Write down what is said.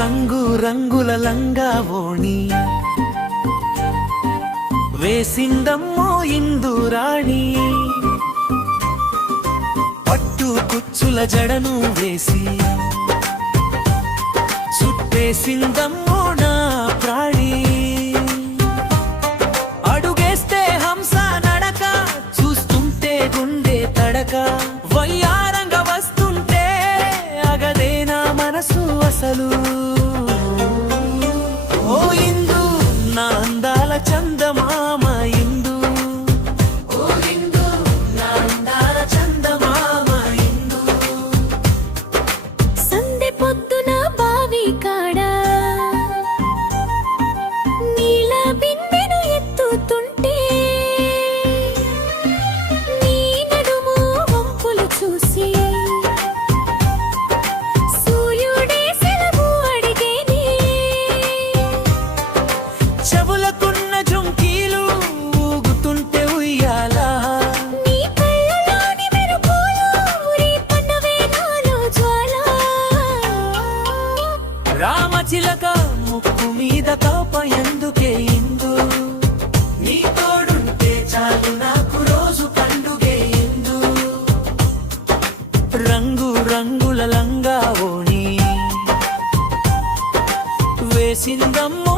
రంగు రంగుల లంగా ఓణి వేసిందమ్మో ఇందురాణి పట్టు కుచ్చుల జడను వేసి చుట్టేసిందమ్మో నా ప్రాణి అడుగేస్తే హంస నడక చూస్తుంటే గుండె తడక వయ్యారంగ వస్తుంటే అగదే నా మనసు అసలు ఓ ఇందు నా అందాల చందమామ ఇందు ఓ ఇందు నా అందాల చందమామ ఇందు సందె పొద్దున బావి కాడా నీల బిందెను ఎత్తుతుంటే నీ నడుము వంపులు చూసి సూర్యుడే సెలవు అడిగేనే చెవులకున్న జుంకీలు ఊగుతుంటే ఉయ్యాలా నీ కళ్ళలోని మెరుపులు రేపన్నవే నాలో జ్వాల రామచిలక ముక్కు మీద కాప ఎందుకే ఇందు నీ తోడుంటే చాలు నాకు రోజు పండుగే ఇందు రంగు రంగుల లంగా ఓణి వేసిందమ్మో